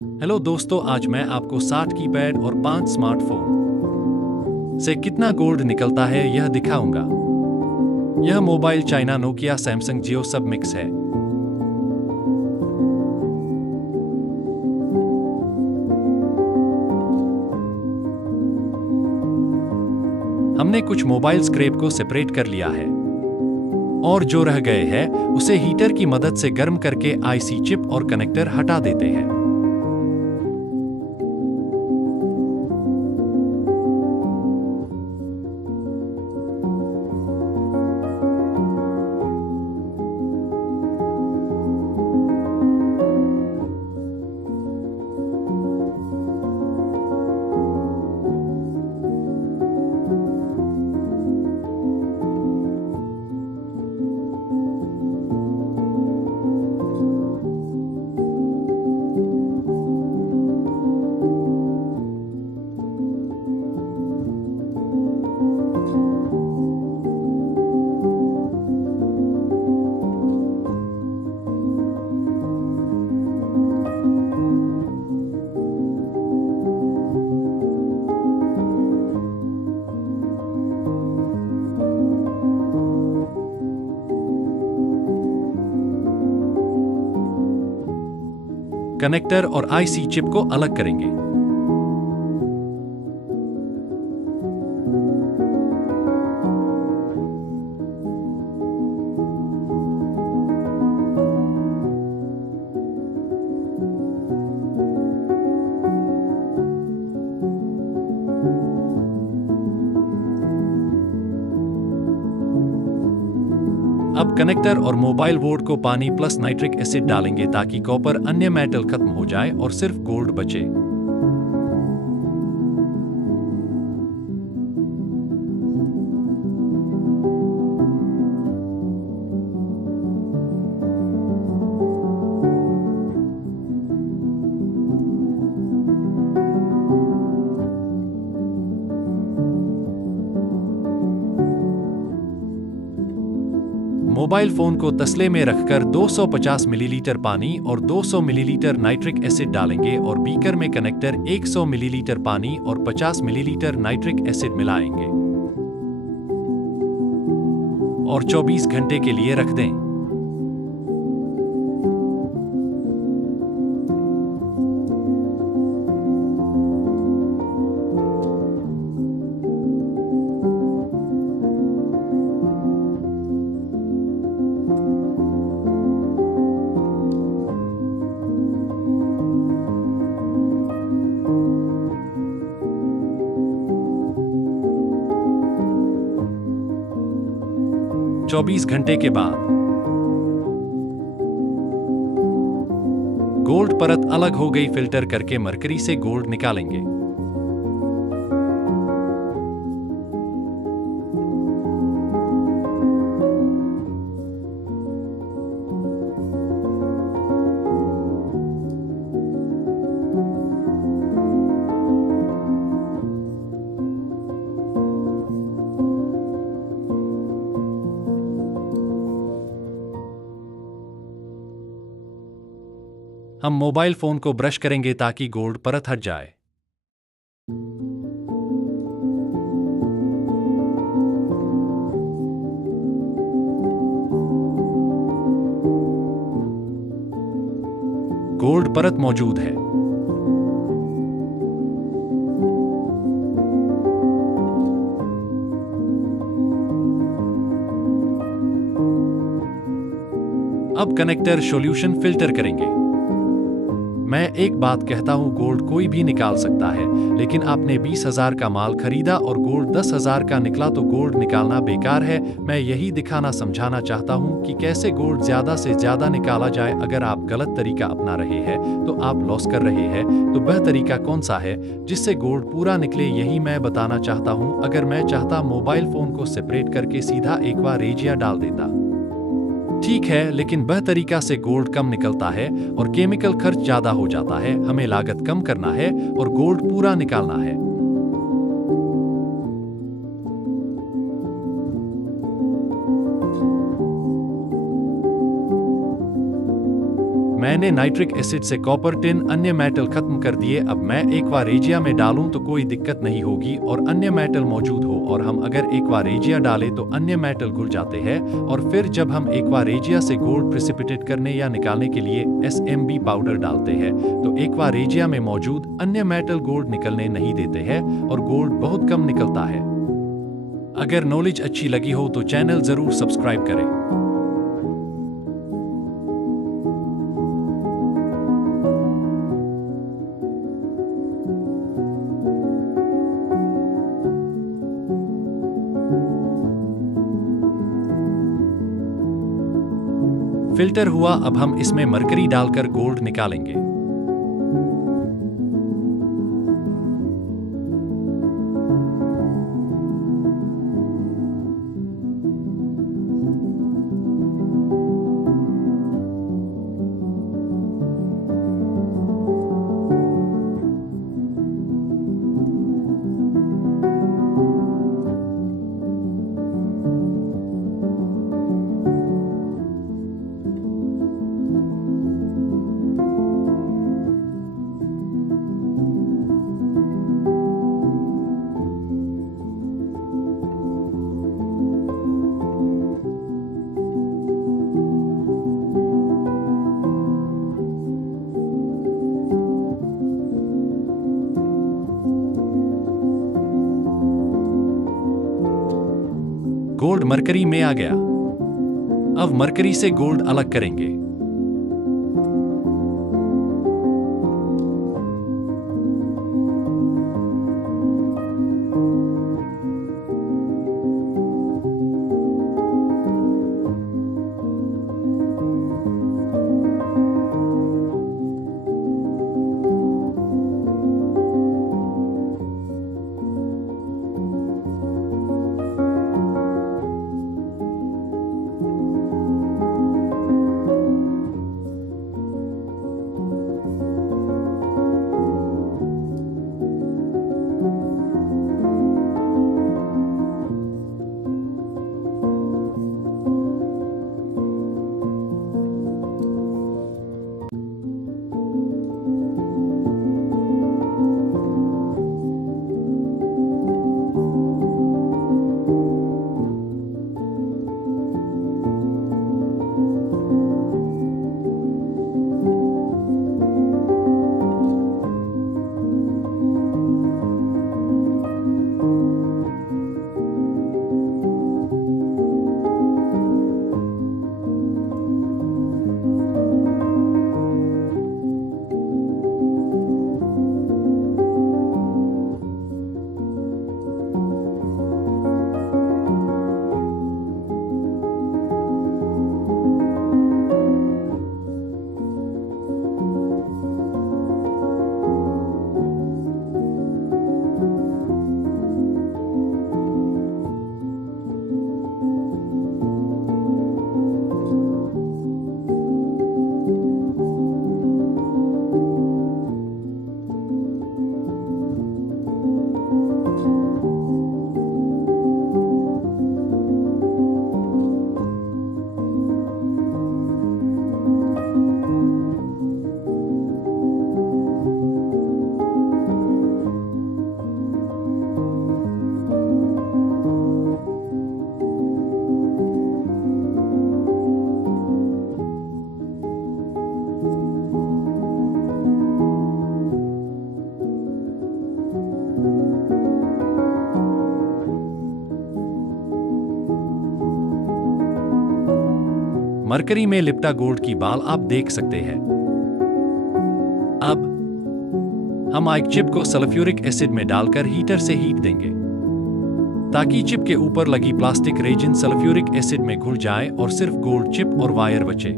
Hello दोस्तों, आज मैं आपको 60 कीपैड और 5 स्मार्टफोन से कितना गोल्ड निकलता है यह दिखाऊंगा। यह मोबाइल चाइना, नोकिया, सैमसंग, जियो सब मिक्स है। हमने कुछ मोबाइल स्क्रैप को सेपरेट कर लिया है और जो रह गए हैं उसे हीटर की मदद से गर्म करके आईसी चिप और कनेक्टर हटा देते हैं। कनेक्टर और आईसी चिप को अलग करेंगे। अब कनेक्टर और मोबाइल बोर्ड को पानी प्लस नाइट्रिक एसिड डालेंगे ताकि कॉपर अन्य मेटल खत्म हो जाए और सिर्फ गोल्ड बचे। मोबाइल फोन को तसले में रखकर 250 मिलीलीटर पानी और 200 मिलीलीटर नाइट्रिक एसिड डालेंगे और बीकर में कनेक्टर 100 मिलीलीटर पानी और 50 मिलीलीटर नाइट्रिक एसिड मिलाएंगे और 24 घंटे के लिए रख दें। चौबीस घंटे के बाद गोल्ड परत अलग हो गई। फिल्टर करके मरकरी से गोल्ड निकालेंगे। हम मोबाइल फोन को ब्रश करेंगे ताकि गोल्ड परत हट जाए। गोल्ड परत मौजूद है। अब कनेक्टर सॉल्यूशन फिल्टर करेंगे। मैं एक बात कहता हूं, गोल्ड कोई भी निकाल सकता है, लेकिन आपने 20,000 का माल खरीदा और गोल्ड 10,000 का निकला तो गोल्ड निकालना बेकार है। मैं यही दिखाना समझाना चाहता हूं कि कैसे गोल्ड ज्यादा से ज्यादा निकाला जाए। अगर आप गलत तरीका अपना रहे हैं तो आप लॉस कर रहे हैं। तो वह तरीका कौन सा है जिससे गोल्ड पूरा निकले, यही मैं बताना चाहता हूं। अगर मैं चाहता मोबाइल फोन को सेपरेट करके सीधा एक बार रेजिया डाल देता, ठीक है, लेकिन वह तरीका से गोल्ड कम निकलता है और केमिकल खर्च ज्यादा हो जाता है। हमें लागत कम करना है और गोल्ड पूरा निकालना है। मैं मैंने नाइट्रिक एसिड से कॉपर, टिन, अन्य मेटल खत्म कर दिए। अब मैं एक्वारेजिया में डालूं तो कोई दिक्कत नहीं होगी और अन्य मेटल मौजूद हो, और हम अगर एक्वारेजिया डालें तो अन्य मेटल घुल जाते हैं। और फिर जब हम एक्वारेजिया से गोल्ड प्रिसिपिटेट करने या निकालने के लिए SMB पाउडर डालते हैं तो एक्वारेजिया में मौजूद अन्य मेटल गोल्ड निकलने नहीं देते हैं और गोल्ड बहुत कम निकलता है। अगर नॉलेज अच्छी लगी हो तो चैनल जरूर सब्सक्राइब करें। फिल्टर हुआ, अब हम इसमें मरकरी डालकर गोल्ड निकालेंगे। गोल्ड मरकरी में आ गया। अब मरकरी से गोल्ड अलग करेंगे। मरकरी में लिपटा गोल्ड की बाल आप देख सकते हैं। अब हम एक चिप को सल्फ्यूरिक एसिड में डालकर हीटर से हीट देंगे ताकि चिप के ऊपर लगी प्लास्टिक रेजिन सल्फ्यूरिक एसिड में घुल जाए और सिर्फ गोल्ड चिप और वायर बचे।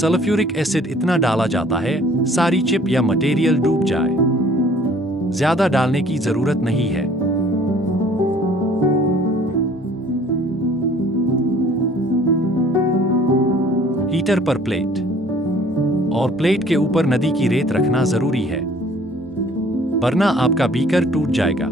सल्फ्यूरिक एसिड इतना डाला जाता है सारी चिप या मटेरियल डूब जाए। ज्यादा डालने की जरूरत नहीं है। हीटर पर प्लेट और प्लेट के ऊपर नदी की रेत रखना जरूरी है, वरना आपका बीकर टूट जाएगा।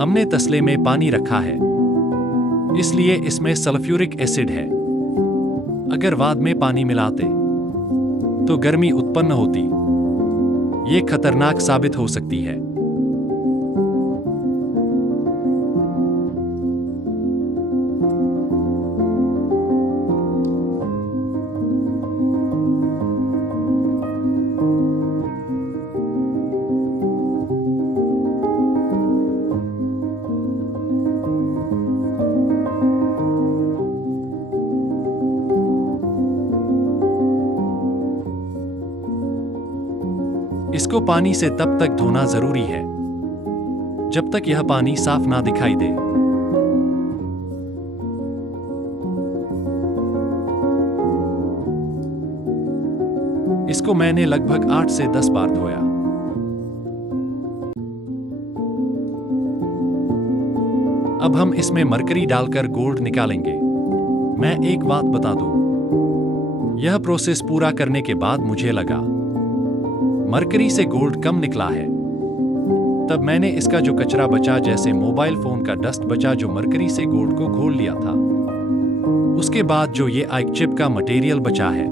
हमने तसले में पानी रखा है, इसलिए इसमें सल्फ्यूरिक एसिड है। अगर बाद में पानी मिलाते तो गर्मी उत्पन्न होती। ये खतरनाक साबित हो सकती है। इसको पानी से तब तक धोना जरूरी है जब तक यह पानी साफ ना दिखाई दे। इसको मैंने लगभग 8 से 10 बार धोया। अब हम इसमें मरकरी डालकर गोल्ड निकालेंगे। मैं एक बात बता दूं, यह प्रोसेस पूरा करने के बाद मुझे लगा मरकरी से गोल्ड कम निकला है। तब मैंने इसका जो कचरा बचा, जैसे मोबाइल फोन का डस्ट बचा, जो मरकरी से गोल्ड को घोल लिया था, उसके बाद जो ये आइक चिप का मटेरियल बचा है,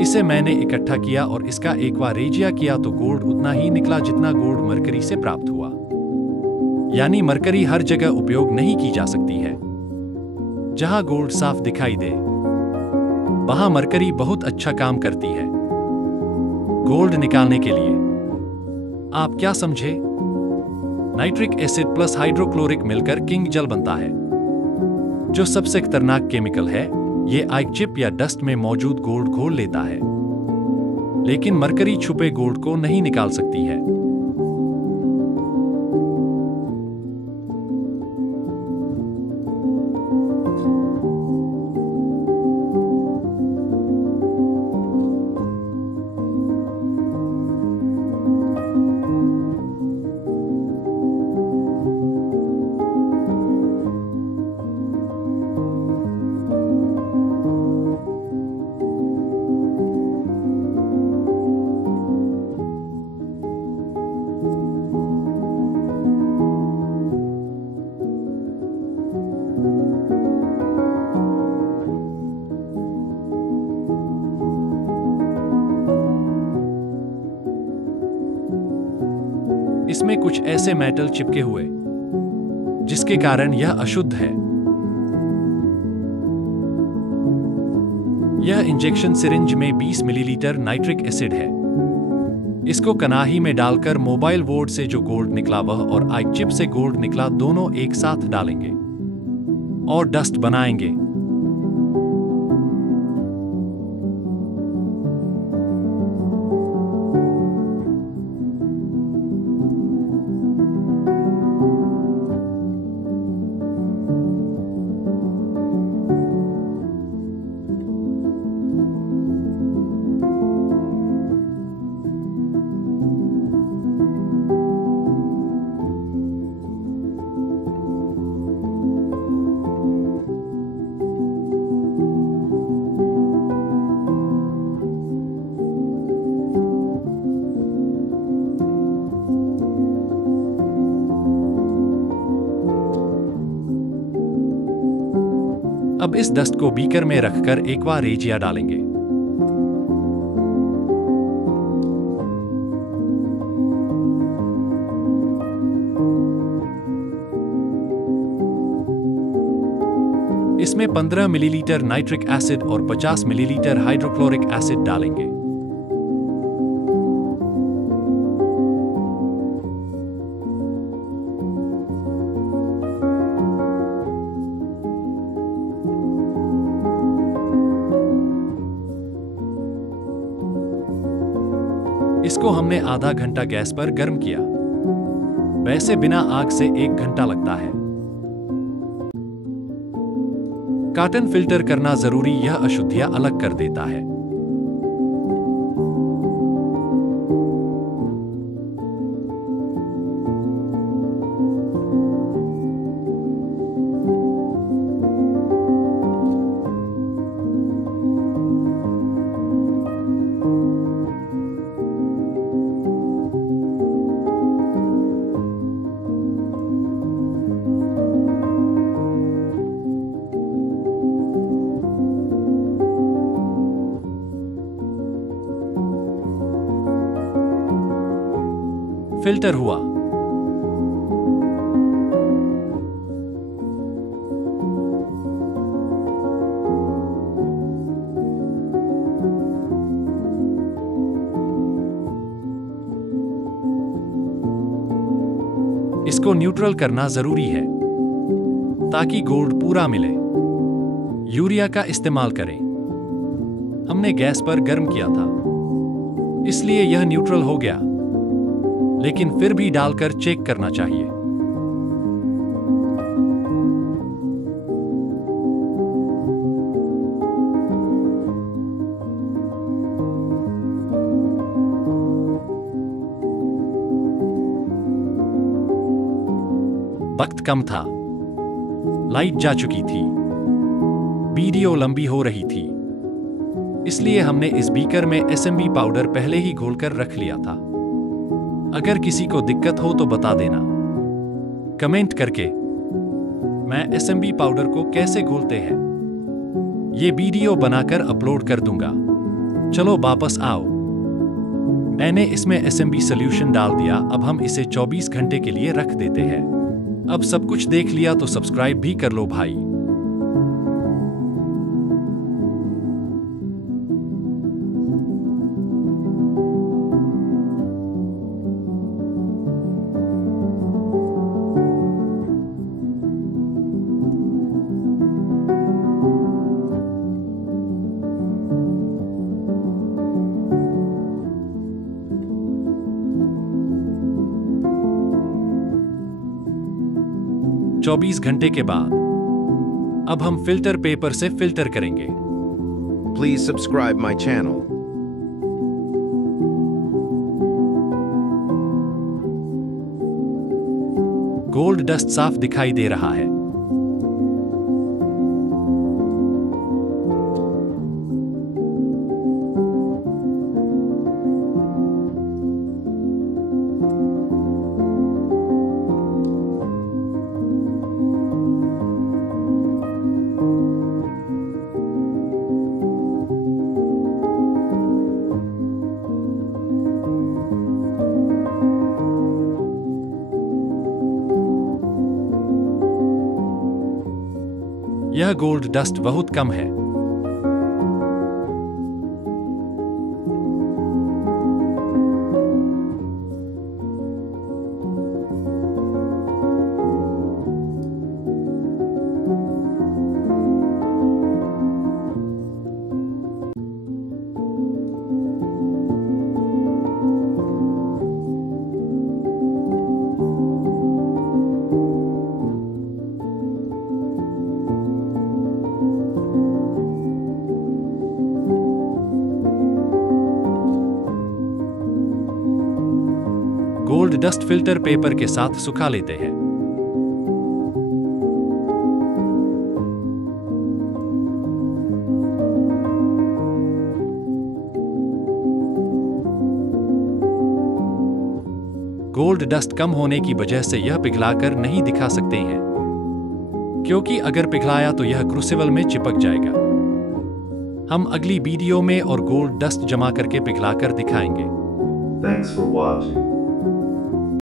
इसे मैंने इकट्ठा किया और इसका एक्वारेजिया किया तो गोल्ड उतना ही निकला जितना गोल्ड मरकरी से प्राप्त हुआ। यानी मरकरी हर जगह उपयोग नहीं की जा सकती है। जहां गोल्ड साफ दिखाई दे वहां मरकरी बहुत अच्छा काम करती है गोल्ड निकालने के लिए। आप क्या समझे? नाइट्रिक एसिड प्लस हाइड्रोक्लोरिक मिलकर किंग जल बनता है, जो सबसे खतरनाक केमिकल है। ये आइक चिप या डस्ट में मौजूद गोल्ड घोल लेता है, लेकिन मरकरी छुपे गोल्ड को नहीं निकाल सकती है। इसमें कुछ ऐसे मेटल चिपके हुए जिसके कारण यह अशुद्ध है। यह इंजेक्शन सिरिंज में 20 मिलीलीटर नाइट्रिक एसिड है। इसको कनाही में डालकर मोबाइल बोर्ड से जो गोल्ड निकला वह और आइक चिप से गोल्ड निकला दोनों एक साथ डालेंगे और डस्ट बनाएंगे। अब इस डस्ट को बीकर में रखकर एक्वारेजिया डालेंगे। इसमें 15 मिलीलीटर नाइट्रिक एसिड और 50 मिलीलीटर हाइड्रोक्लोरिक एसिड डालेंगे। इसको हमने आधा घंटा गैस पर गर्म किया। वैसे बिना आग से 1 घंटा लगता है। कॉटन फिल्टर करना जरूरी, यह अशुद्धियां अलग कर देता है। फिल्टर हुआ। इसको न्यूट्रल करना जरूरी है ताकि गोल्ड पूरा मिले। यूरिया का इस्तेमाल करें। हमने गैस पर गर्म किया था, इसलिए यह न्यूट्रल हो गया, लेकिन फिर भी डालकर चेक करना चाहिए। वक्त कम था, लाइट जा चुकी थी, वीडियो लंबी हो रही थी, इसलिए हमने इस बीकर में एसएमबी पाउडर पहले ही घोलकर रख लिया था। अगर किसी को दिक्कत हो तो बता देना कमेंट करके। मैं एसएमबी पाउडर को कैसे घोलते हैं ये वीडियो बनाकर अपलोड कर दूंगा। चलो वापस आओ। मैंने इसमें एसएमबी सॉल्यूशन डाल दिया। अब हम इसे 24 घंटे के लिए रख देते हैं। अब सब कुछ देख लिया तो सब्सक्राइब भी कर लो भाई। चौबीस घंटे के बाद अब हम फिल्टर पेपर से फिल्टर करेंगे। Please subscribe my channel. Gold dust साफ दिखाई दे रहा है। यह गोल्ड डस्ट बहुत कम है। गोल्ड डस्ट फिल्टर पेपर के साथ सुखा लेते हैं। गोल्ड डस्ट कम होने की वजह से यह पिघलाकर नहीं दिखा सकते हैं, क्योंकि अगर पिघलाया तो यह क्रूसिबल में चिपक जाएगा। हम अगली वीडियो में और गोल्ड डस्ट जमा करके पिघलाकर दिखाएंगे। Thanks for watching.